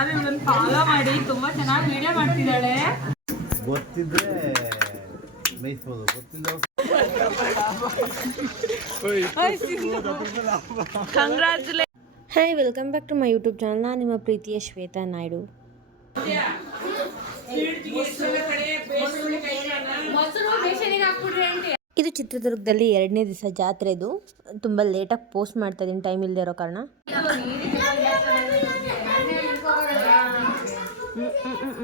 ಎಲ್ಲರೂ ಇವಳನ್ನ ಫಾಲೋ ಮಾಡಿ ತುಂಬಾ ಚೆನ್ನಾಗಿ ವಿಡಿಯೋ ಮಾಡ್ತಿದ್ದಾಳೆ. ಗೊತ್ತಿದ್ರೆ ಮೇಯಿಸ್ಬೋದು. ಗೊತ್ತಿಲ್ಲ hi welcome back to my YouTube channel ನಾನು ನಿಮ್ಮ ಪ್ರೀತಿಯ ಶ್ವೇತಾ ನಾಯ್ಡು. ಇದು ಚಿತ್ರದುರ್ಗದಲ್ಲಿ ಎರಡನೇ ದಿವಸ ಜಾತ್ರೆದು. ತುಂಬ ಲೇಟಾಗಿ ಪೋಸ್ಟ್ ಮಾಡ್ತಾ ಇದ್ದೀನಿ ಟೈಮ್ ಇಲ್ಲದೆ ಇರೋ ಕಾರಣ.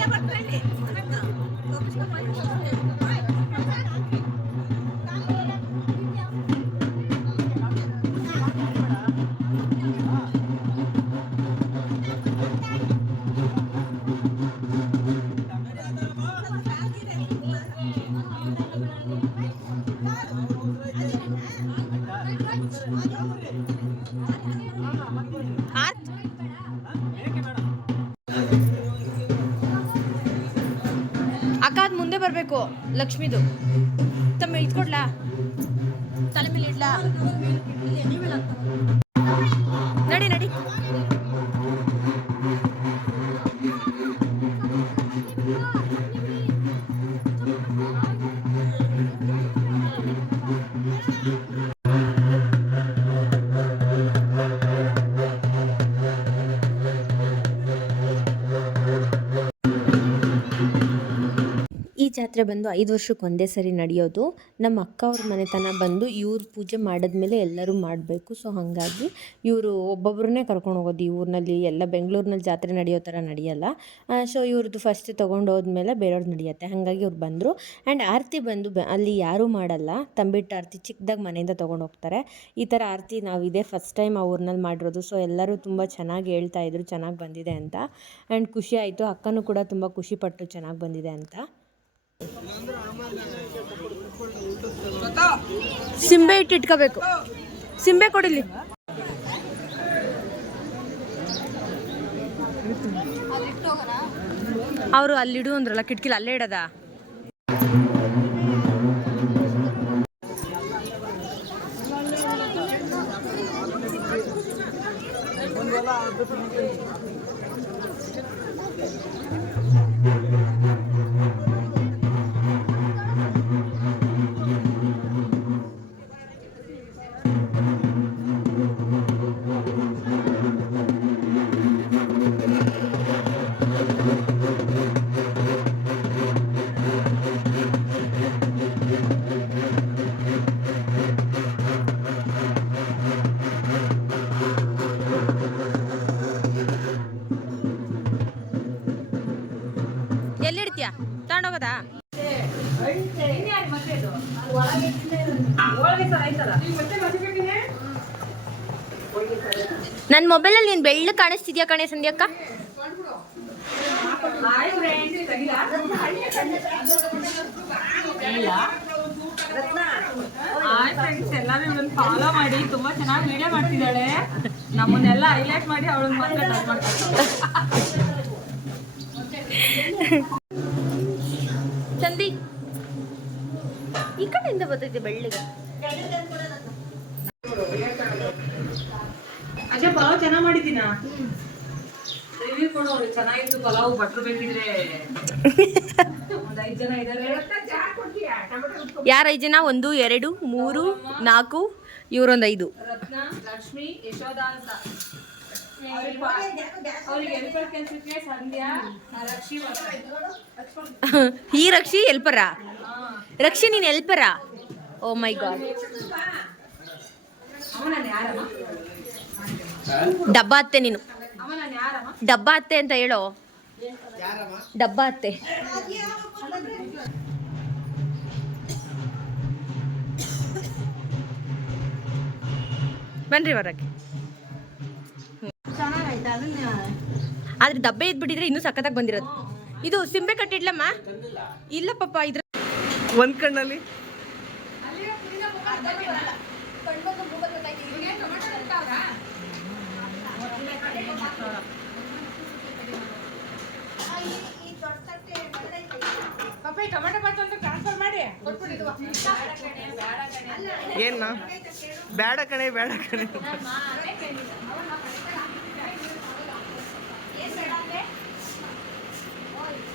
ಅಕ್ಕ ಅದು ಮುಂದೆ ಬರಬೇಕು ಲಕ್ಷ್ಮಿದು. ತಮ್ಮ ಇಟ್ಕೊಡ್ಲಾ? ತಲೆ ಮೇಲೆ ಇಡ್ಲಾ? ಜಾತ್ರೆ ಬಂದು ಐದು ವರ್ಷಕ್ಕೆ ಒಂದೇ ಸರಿ ನಡೆಯೋದು. ನಮ್ಮ ಅಕ್ಕ ಅವ್ರ ಮನೆತನ ಬಂದು ಇವ್ರು ಪೂಜೆ ಮಾಡಿದ್ಮೇಲೆ ಎಲ್ಲರೂ ಮಾಡಬೇಕು. ಸೊ ಹಾಗಾಗಿ ಇವರು ಒಬ್ಬೊಬ್ಬರನ್ನೇ ಕರ್ಕೊಂಡು ಹೋಗೋದು. ಈ ಊರಿನಲ್ಲಿ ಎಲ್ಲ ಬೆಂಗಳೂರಿನಲ್ಲಿ ಜಾತ್ರೆ ನಡೆಯೋ ಥರ ನಡೆಯಲ್ಲ. ಸೊ ಇವ್ರದ್ದು ಫಸ್ಟ್ ತೊಗೊಂಡು ಹೋದ್ಮೇಲೆ ಬೇರೆಯವ್ರದ್ದು ನಡೆಯುತ್ತೆ. ಹಾಗಾಗಿ ಇವ್ರು ಬಂದರು. ಆ್ಯಂಡ್ ಆರತಿ ಬಂದು ಅಲ್ಲಿ ಯಾರೂ ಮಾಡಲ್ಲ. ತಂಬಿಟ್ಟು ಆರತಿ ಚಿಕ್ಕದಾಗಿ ಮನೆಯಿಂದ ತೊಗೊಂಡು ಹೋಗ್ತಾರೆ. ಈ ಥರ ಆರತಿ ನಾವು ಇದೇ ಫಸ್ಟ್ ಟೈಮ್ ಆ ಊರಿನಲ್ಲಿ ಮಾಡಿರೋದು. ಸೊ ಎಲ್ಲರೂ ತುಂಬ ಚೆನ್ನಾಗಿ ಹೇಳ್ತಾ ಇದ್ರು. ಚೆನ್ನಾಗಿ ಬಂದಿದೆ ಅಂತ. ಆ್ಯಂಡ್ ಖುಷಿ ಆಯಿತು. ಅಕ್ಕನೂ ಕೂಡ ತುಂಬ ಖುಷಿಪಟ್ಟು ಚೆನ್ನಾಗಿ ಬಂದಿದೆ ಅಂತ. ಸಿಂಬೆ ಇಟ್ಟು ಇಟ್ಕೋಬೇಕು. ಸಿಂಬೆ ಕೊಡಿಲಿ ಅವರು ಅಲ್ಲಿಡು ಅಂದ್ರಲ್ಲ ಕಿಟಕಿಲಿ ಅಲ್ಲೇ ಇಡದ? ನನ್ನ ಮೊಬೈಲಲ್ಲಿ ನೀನು ಬೆಳ್ಳ ಕಾಣಿಸ್ತಿದ್ಯಾ ಕಣೆ ಸಂಧ್ಯಕ್ಕ? ಫಾಲೋ ಮಾಡಿ ತುಂಬಾ ಚೆನ್ನಾಗಿ ಮಾಡ್ತಿದ್ದಾಳೆ ನಮ್ಮನ್ನೆಲ್ಲ ಹೈಲೈಟ್ ಮಾಡಿ ಸಂದಿ ಈ ಕಡೆಯಿಂದ ಬರ್ತೈತೆ ಬೆಳ್ಳಿಗೆ ಅಜ್ಜ ಪಲಾವ್ ಚೆನ್ನಾಗಿ ಮಾಡಿದ್ದೀನ? ರಿವ್ಯೂ ಕೊಡು ಅವ್ರಿಗೆ ಚೆನ್ನಾಗಿತ್ತು ಪಲಾವ್ ಭಟ್ರು ಬೇಕಿದ್ರೆ. ಒಂದ್ ಐದ್ ಜನ ಇದಾರೆ. ಯಾರು ಐದು ಜನ? ಒಂದು ಎರಡು ಮೂರು ನಾಲ್ಕು ಇವರೊಂದು ಐದು. ರತ್ನ ಲಕ್ಷ್ಮಿ ಯಶೋಧ ಅಂತ. ಈ ರಕ್ಷಿ ಎಲ್ಪರ ರಕ್ಷಿ ನೀನ್ ಎಲ್ಪರ ಓ ಮೈ ಗಾಡ್ ಡಬ್ಬ ಅತ್ತೆ ನೀನು. ಡಬ್ಬ ಅತ್ತೆ ಅಂತ ಹೇಳೋ? ಡಬ್ಬ ಅತ್ತೆ. ಬನ್ರಿ ಹೊರಗೆ. ಆದ್ರೆ ದಬ್ಬೆ ಇದ್ಬಿಟ್ಟಿದ್ರೆ ಇನ್ನೂ ಸಖತ್ತಾಗಿ ಬಂದಿರೋದು. ಇದು ಸಿಂಬೆ ಕಟ್ಟಿಡ್ಲಮ್ಮ? ಇಲ್ಲ ಪಾಪ ಇದ್ರ ಒಂದ್ ಕಣ್ಣಲ್ಲಿ. ಏನ್ ಬೇಡ ಕಣೆ ಬೇಡ ಅಂತ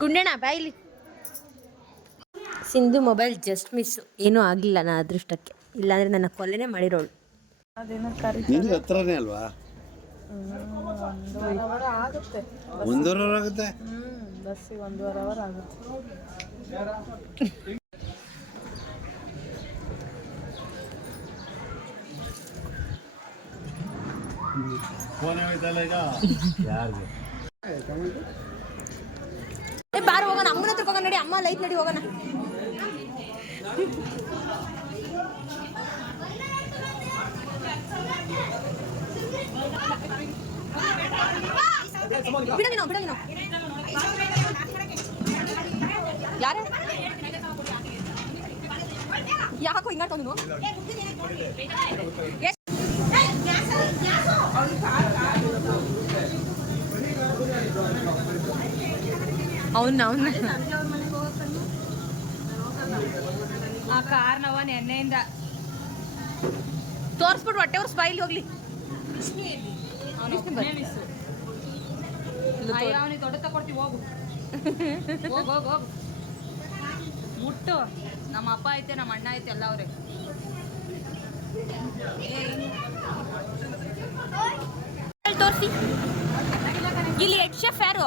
ಗುಂಡಣ್ಣ ಬಾಯ್ಲಿ ಸಿಂಧು ಮೊಬೈಲ್ ಜಸ್ಟ್ ಮಿಸ್ ಏನೂ ಆಗಲಿಲ್ಲ ನನ್ನ ಅದೃಷ್ಟಕ್ಕೆ. ಇಲ್ಲಾಂದ್ರೆ ನನ್ನ ಕೊಲೆನೇ ಮಾಡಿರೋಳು. ನಿನ್ಗೆ ಹತ್ರನೇ ಅಲ್ವಾ? ಒಂದೂವರೆ ಆಗುತ್ತೆ. ಬಸ್ಸಿಗೆ ಒಂದೂವರೆ ಅವರ್ ಆಗುತ್ತೆ. ಏ, ಬಾರ, ಹೋಗೋಣ. ಅಮ್ಮನ ಹತ್ರ ಹೋಗೋಣ ನಡಿ. ಅಮ್ಮ ಲೈಟ್ ನಡಿ, ಹೋಗೋಣ. ಬಿಡ ನೀನು ಬಿಡ ನೀನು ಯಾರು? ಯಾಕೋ ಹಿಂಗಾಡ್ತಾವ ನೀನು ಅವನ್ನ ಅವನ್ನ. ಆ ಕಾರ್ನವ ನೆನ್ನೆಯಿಂದ. ತೋರಿಸ್ಬಿಟ್ಟು ಹೊಟ್ಟೆ ಅವ್ರ ಸ್ಮೈಲ್ ಹೋಗ್ಲಿ. ಅವನಿಗೆ ದೊಡ್ಡ ತಕೊಡ್ತೀವಿ ಹೋಗು. ಹೋಗು ಹೋಗು ಹೋಗು. ಮುಟ್ಟು. ನಮ್ಮ ಅಪ್ಪ ಐತೆ ನಮ್ಮ ಅಣ್ಣ ಐತೆ ಎಲ್ಲ ಅವ್ರೆ. ತೋರಿಸಿ. ಇಲ್ಲಿ ಹೆಡ್ ಶೆಫ್ ಯಾರು?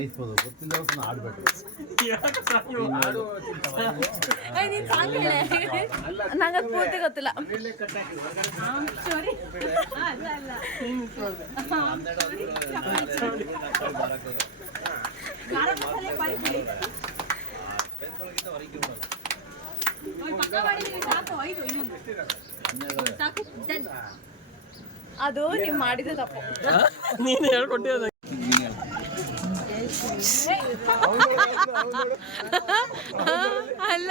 ಮೇಯಿಸ್ಬೋದು ಗೊತ್ತಿಲ್ಲ ಸುಮ್ಮನೆ ಆಡ್ಬೇಕು ನಂಗೆ ಪೂರ್ತಿ ಗೊತ್ತಿಲ್ಲ. ಅದು ನೀವು ಮಾಡಿದ ತಪ್ಪು. ನೀನು ಹೇಳ್ಕೊಟ್ಟಿರೋದು ಅಲ್ಲ.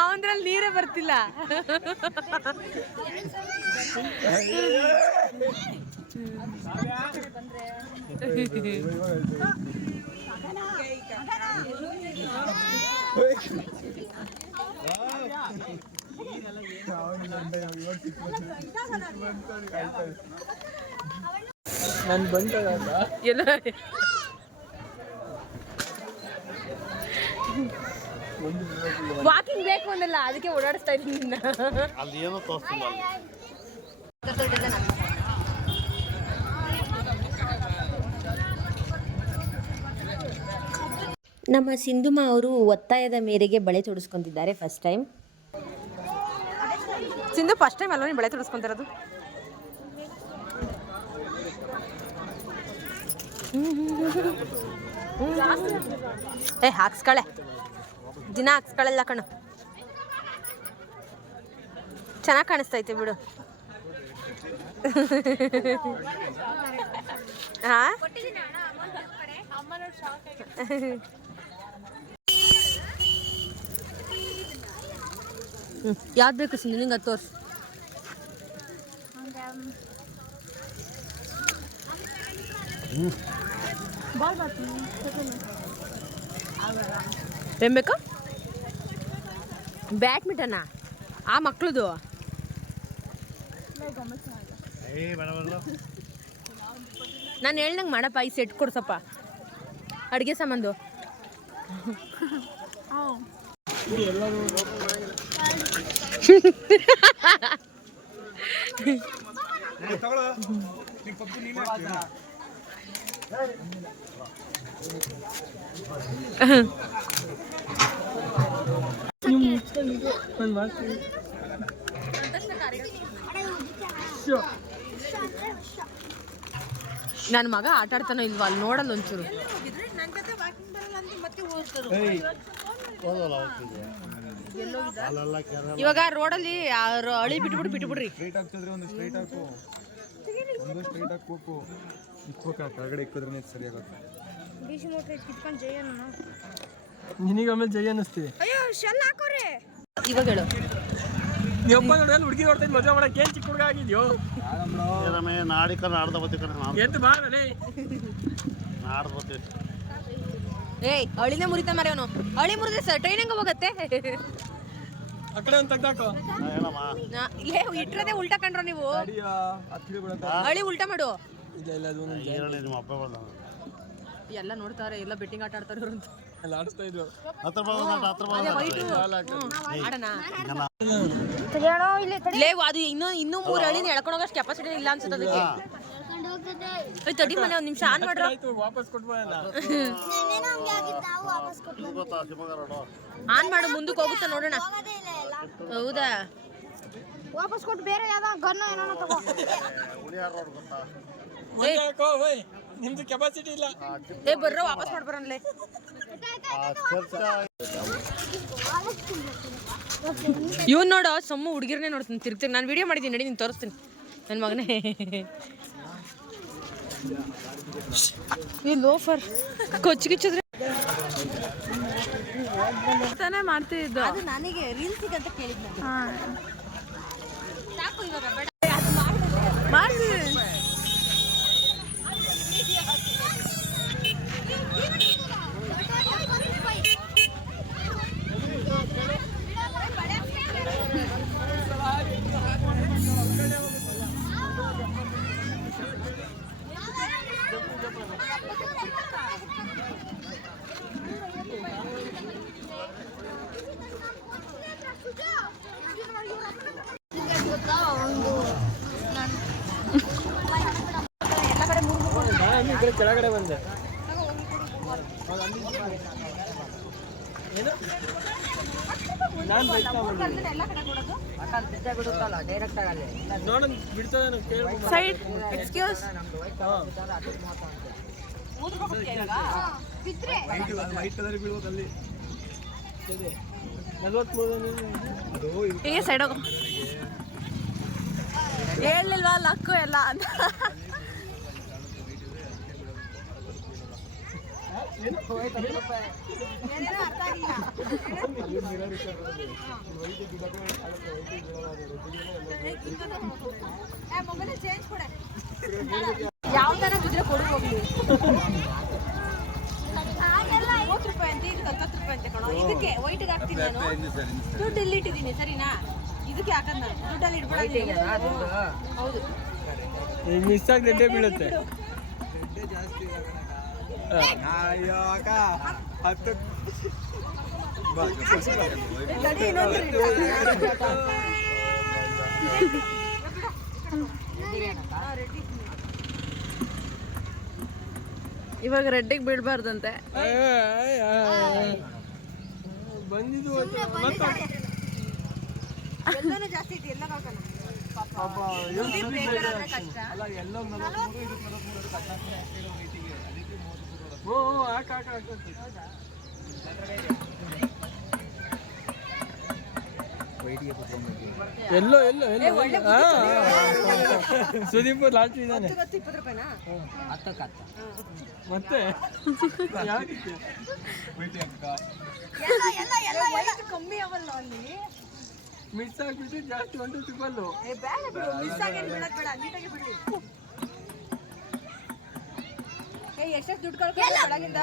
ಅವನದ್ರಲ್ಲಿ ನೀರೇ ಬರ್ತಿಲ್ಲ. ನಾನು ಬಂದಾಗ ಎಲ್ಲ ವಾಕಿಂಗ್ ಬೇಕು ಅಂದಲ್ಲ ಅದಕ್ಕೆ ಓಡಾಡಿಸ್ತಾ ಇದ್ದೀನಿ ನಿನ್ನ ಅಲ್ಲಿ ಏನೋ ತೋರಿಸ್ತಿಲ್ಲ ಅಲ್ಲಿ. ನಮ್ಮ ಸಿಂಧುಮ ಅವರು ಒತ್ತಾಯದ ಮೇರೆಗೆ ಬಳೆ ತೊಡಿಸ್ಕೊಂತಿದ್ದಾರೆ first time Sindhu first time ಅಲ್ವಾ ಬಳೆ ತೊಡಿಸ್ಕೊಂತಿರೋದು? ಏ ಹಾಕ್ಸ್ಕಳೆ. ದಿನ ಹಾಕ್ಸ್ಕೊಳ್ಳಲ್ಲ ಕಣು. ಚೆನ್ನಾಗಿ ಕಾಣಿಸ್ತೈತೆ ಬಿಡು. ಹಾ? ಹ್ಞೂ ಯಾವ್ದು ಬೇಕು ಸಿಂಧು ನಿಂಗೆ ಅದು ತೋರಿಸು. ಏನು ಬೇಕಾ? ಬ್ಯಾಡ್ಮಿಂಟನಾ? ಆ ಮಕ್ಳದು? ನಾನು ಹೇಳ್ದಂಗೆ ಮಾಡಪ್ಪ ಈ ಸೆಟ್ ಕೊಡ್ಸಪ್ಪ ಅಡುಗೆ ಸಾಮಾನು ನನ್ನ ಮಗ ಆಟ ಆಡ್ತಾನೋ ಇಲ್ವಾ ಅಲ್ಲಿ ನೋಡಲ್ಲ ಒಂಚೂರು. ಇವಾಗ ರೋಡಲ್ಲಿ ಆ ರೋ- ಅಳಿ ಬಿಟ್ಬಿಡು ಬಿಟ್ಬಿಡ್ರಿ. ಸ್ಟ್ರೈಟ್ ಆಗ್ತಿದ್ರೆ ಒಂದು ಸ್ಟ್ರೈಟ್ ಹಾಕು ಒಂದು ಸ್ಟ್ರೈಟ್ ಹಾಕ್ಬೇಕು ಇಕ್ಬೇಕು ಕೆಳಗಡೆ ಇಕ್ಕಿದ್ರೆ ಸರಿ ಆಗುತ್ತೆ. ನಿನಗೆ ಆಮೇಲೆ ಜೈ ಅನ್ನಿಸ್ತೀವಿ ಇವಾಗ ಹೇಳು ನೀ ಒಬ್ಬ ನೋಡಿ ಹುಡುಗಿ ಮದುವೆ ಮಾಡಕ್ಕೆ ಏನು ಚಿಕ್ಕ ಹುಡುಗ ಆಗಿದ್ಯೋ? ರಮೇ ಬತ್ತಿ ನಾಡ್ದು ಬತ್ತಿ. ಏಯ್ ಅಳಿನೇ ಮುರಿತ ಮರೆ ಅಳಿ ಮುರಿದ್ರೆ ಸರ್ ಟ್ರೈನ್ ಹೆಂಗ ಹೋಗತ್ತೆ? ಆ ಕಡೆ ಒಂದು ತೆಗ್ದಾಕು ನಾ ಹೇಳಮ್ಮ. ನಾ- ಇಲ್ಲೇ ಇಟ್ರದೇ ಉಲ್ಟಾ ಕಂಡ್ರೋ ನೀವು. ಅಳಿ ಉಲ್ಟಾ ಮಾಡು. ಇಲ್ಲ ಇಲ್ಲ ಅದು ಒಂದು ಹೇಳಿ ನಿಮ್ಮ ಅಪ್ಪ ಬಂದ ಎಲ್ಲ ನೋಡ್ತಾರೆ ಎಲ್ಲ ಬೆಟ್ಟಿಂಗ್ ಆಟ ಆಡ್ತಾರೆ ಇವ್ರು ಅಂತ ಅಲ್ಲಿ ಆಡಿಸ್ತಾ ಇದ್ರು. ಹತ್ರ ಬಂದ ಹತ್ರ ಬಂದ ಆಡೋಣ. ಲೇ ಅದು ಇನ್ನೂ ಇನ್ನೂ ಮೂರು ಹಳಿನ ಎಳ್ಕೊಂಡೋಗಷ್ಟು ಕೆಪಾಸಿಟಿ ಇಲ್ಲ ಅನ್ಸುತ್ತೆ ಅದಕ್ಕೆ. ತಡಿ ಮನೆ ಒಂದು ನಿಮಿಷ ಆನ್ ಮಾಡ್ರು. ಆಯ್ತು ವಾಪಸ್ ಆನ್ ಮಾಡು ಮುಂದಕ್ಕೆ ಹೋಗುತ್ತಾ ನೋಡೋಣ. ಹೌದಾ? ವಾಪಸ್ ಕೊಟ್ಟು ಬೇರೆ ಯಾವ್ದೋ ಗನ್ನು ಏನೋ ತಗೋ. ನಿಮ್ದು ಕೆಪಾಸಿಟಿ ಇಲ್ಲ. ಏ ಬರ್ರ ವಾಪಸ್ ಮಾಡ್ಬರನ್ಲೇ ನೋಡ ಇವ್ನು ಹುಡುಗಿರನೇ ಸೊಮ್ಮು ಹುಡುಗಿರ್ನೇ ನೋಡ್ತೀನಿ. ತಿರ್ಗ್ತೀನಿ. ನಾನು ವಿಡಿಯೋ ಮಾಡಿದ್ದೀನಿ ನಡಿ ನೀನು ತೋರಿಸ್ತೀನಿ. ನನ್ನ ಮಗನೇ. ಈ ಲೋಫರ್. ಕೊಚ್ಚು ಕಿಚ್ಚಿದ್ರೆ ತಾನೇ ಮಾಡ್ತಿದ್ದು. ಅದು ನನಗೆ ರೀಲ್ಸಿಗೆ ಅಂತ ಕೇಳಿದ್ದೆ ಸಾಕು ಇವಾಗ ಬೇಡ ಮಾಡಿ ನಾನು ಈ ಕಡೆ ಕೆಳಗಡೆ ಬಂದೆ. ಏನು? ನಾನು ನೋಡೋಣ ಬಿಡ್ತದ ಸೈಡ್ ಎಕ್ಸ್ಕ್ಯೂಸ್ ಹೀಗೆ ಸೈಡ್ ಹೋಗು. ಹೇಳಿಲ್ವಾ ಲಕ್ಕು ಎಲ್ಲ ಅಂತ. ಯಾವ್ದಾರ ಬಿದ್ರೆ ಕೊಡು ಹೋಗ್ಲಿ ಮೂವತ್ತು ರೂಪಾಯಿ ಅಂತ ಇದಕ್ಕೆ ಹತ್ತತ್ತು ರೂಪಾಯಿ ಅಂತ ಕಣೋ ಇದಕ್ಕೆ ವೈಟ್ಗೆ ಹಾಕ್ತೀನಿ ನಾನು ದುಡ್ಡು ಇಲ್ಲಿ ಇಟ್ಟಿದ್ದೀನಿ ಸರಿನಾ ಇದಕ್ಕೆ ಹಾಕದ್ ನಾನು ದುಡ್ಡಲ್ಲಿ ಇಟ್ಬಿಡೋದು ಹೌದು. ಮಿಸ್ ಆಗಿ ರೆಡ್ಡೆ ಇವಾಗ ರೆಡ್ಡಿಗೆ ಬೀಳ್ಬಾರ್ದಂತೆ ಬಂದಿದ್ದು ಜಾಸ್ತಿ ಓ ಎಲ್ಲೋ ಎಲ್ಲೋ ಎಲ್ಲೋ ಸುದೀಪ್ ಲಾಸ್ಟ್ ಇದ್ದಾನೆ ಮತ್ತೆ? ಯಾಕೆ ಕಮ್ಮಿ ಅವಲ್ಲ ಅಲ್ಲಿ. ಮಿಸ್ ಆಗ್ಬಿಟ್ಟು ಜಾಸ್ತಿ ಒಂದು ಸಿಗಲ್ಲು ಎಷ್ಟೆಷ್ಟು ದುಡ್ಡು ಕಳ್ಕೊಂಡು ಬೆಳಗಿಂದ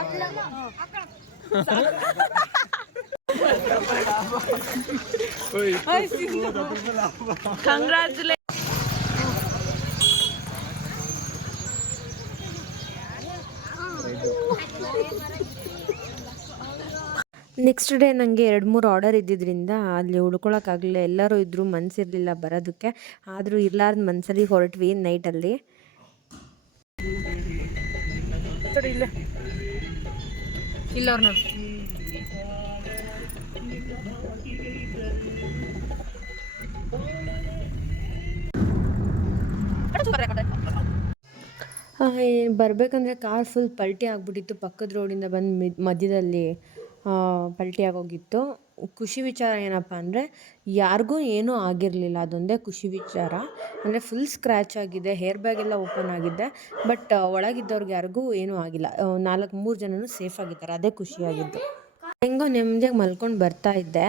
ಕಂಗ್ರಾಚುಲೇ ನೆಕ್ಸ್ಟ್ ಡೇ ನನಗೆ ಎರಡು ಮೂರು ಆರ್ಡರ್ ಇದ್ದಿದ್ದರಿಂದ ಅಲ್ಲಿ ಉಳ್ಕೊಳಕ್ಕಾಗಲಿಲ್ಲ. ಎಲ್ಲರೂ ಇದ್ದರೂ ಮನಸ್ಸಿರಲಿಲ್ಲ ಬರೋದಕ್ಕೆ. ಆದರೂ ಇರಲಾರ್ದ ಮನಸ್ಸಲ್ಲಿ ಹೊರಟ್ವಿ ನೈಟಲ್ಲಿ ಇಲ್ಲ ಇಲ್ಲ. ಅವ್ರು ನೋಡಿ. ಬರಬೇಕಂದ್ರೆ ಕಾರ್ ಫುಲ್ ಪಲ್ಟಿ ಆಗ್ಬಿಟ್ಟಿತ್ತು. ಪಕ್ಕದ ರೋಡಿಂದ ಬಂದು ಮಿದ್ ಮಧ್ಯದಲ್ಲಿ ಪಲ್ಟಿ ಆಗೋಗಿತ್ತು. ಖುಷಿ ವಿಚಾರ ಏನಪ್ಪ ಅಂದರೆ, ಯಾರಿಗೂ ಏನೂ ಆಗಿರಲಿಲ್ಲ, ಅದೊಂದೇ ಖುಷಿ ವಿಚಾರ. ಅಂದರೆ ಫುಲ್ ಸ್ಕ್ರ್ಯಾಚ್ ಆಗಿದೆ ಹೇರ್ ಬ್ಯಾಗ್ ಎಲ್ಲ ಓಪನ್ ಆಗಿದೆ ಬಟ್ ಒಳಗಿದ್ದವ್ರಿಗೆ ಯಾರಿಗೂ ಏನೂ ಆಗಿಲ್ಲ. ನಾಲ್ಕು ಮೂರು ಜನನೂ ಸೇಫ್ ಆಗಿದ್ದಾರೆ, ಅದೇ ಖುಷಿಯಾಗಿದ್ದು. ಹೆಂಗೋ ನೆಮ್ಮದಿಯಾಗಿ ಮಲ್ಕೊಂಡು ಬರ್ತಾ ಇದ್ದೆ.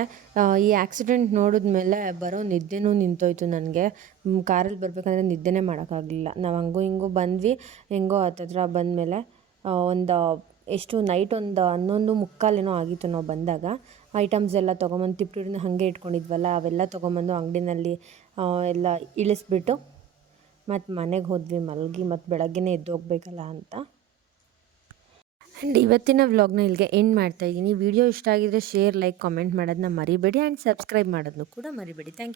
ಈ ಆಕ್ಸಿಡೆಂಟ್ ನೋಡಿದ್ಮೇಲೆ ಬರೋ ನಿದ್ದೆನೂ ನಿಂತೋಯ್ತು ನನಗೆ. ಕಾರಲ್ಲಿ ಬರಬೇಕಂದ್ರೆ ನಿದ್ದೆನೇ ಮಾಡೋಕ್ಕಾಗಲಿಲ್ಲ. ನಾವು ಹಂಗೂ ಹಿಂಗೂ ಬಂದ್ವಿ, ಹೆಂಗೋ ಹತ್ತತ್ರ ಬಂದಮೇಲೆ ಒಂದು, ಎಷ್ಟು ನೈಟ್ ಒಂದು ಹನ್ನೊಂದು ಮುಕ್ಕಾಲೇನೋ ಆಗಿತ್ತು ನಾವು ಬಂದಾಗ. ಐಟಮ್ಸ್ ಎಲ್ಲ ತೊಗೊಂಬಂದು ತಿಪ್ಟೂರಿನ ಹಾಗೆ ಇಟ್ಕೊಂಡಿದ್ವಲ್ಲ, ಅವೆಲ್ಲ ತೊಗೊಂಬಂದು ಅಂಗಡಿನಲ್ಲಿ ಎಲ್ಲ ಇಳಿಸ್ಬಿಟ್ಟು ಮತ್ತು ಮನೆಗೆ ಹೋದ್ವಿ, ಮಲಗಿ ಮತ್ತು ಬೆಳಗ್ಗೆನೇ ಎದ್ದೋಗ್ಬೇಕಲ್ಲ ಅಂತ. ಆ್ಯಂಡ್ ಇವತ್ತಿನ ವ್ಲಾಗ್ನ ಇಲ್ಲಿಗೆ ಎಂಡ್ ಮಾಡ್ತಾಯಿದ್ದೀನಿ ವಿಡಿಯೋ ಇಷ್ಟ ಆಗಿದ್ರೆ ಶೇರ್ ಲೈಕ್ ಕಾಮೆಂಟ್ ಮಾಡೋದನ್ನ ಮರಿಬೇಡಿ ಆ್ಯಂಡ್ ಸಬ್ಸ್ಕ್ರೈಬ್ ಮಾಡೋದನ್ನು ಕೂಡ ಮರಿಬೇಡಿ. Thank you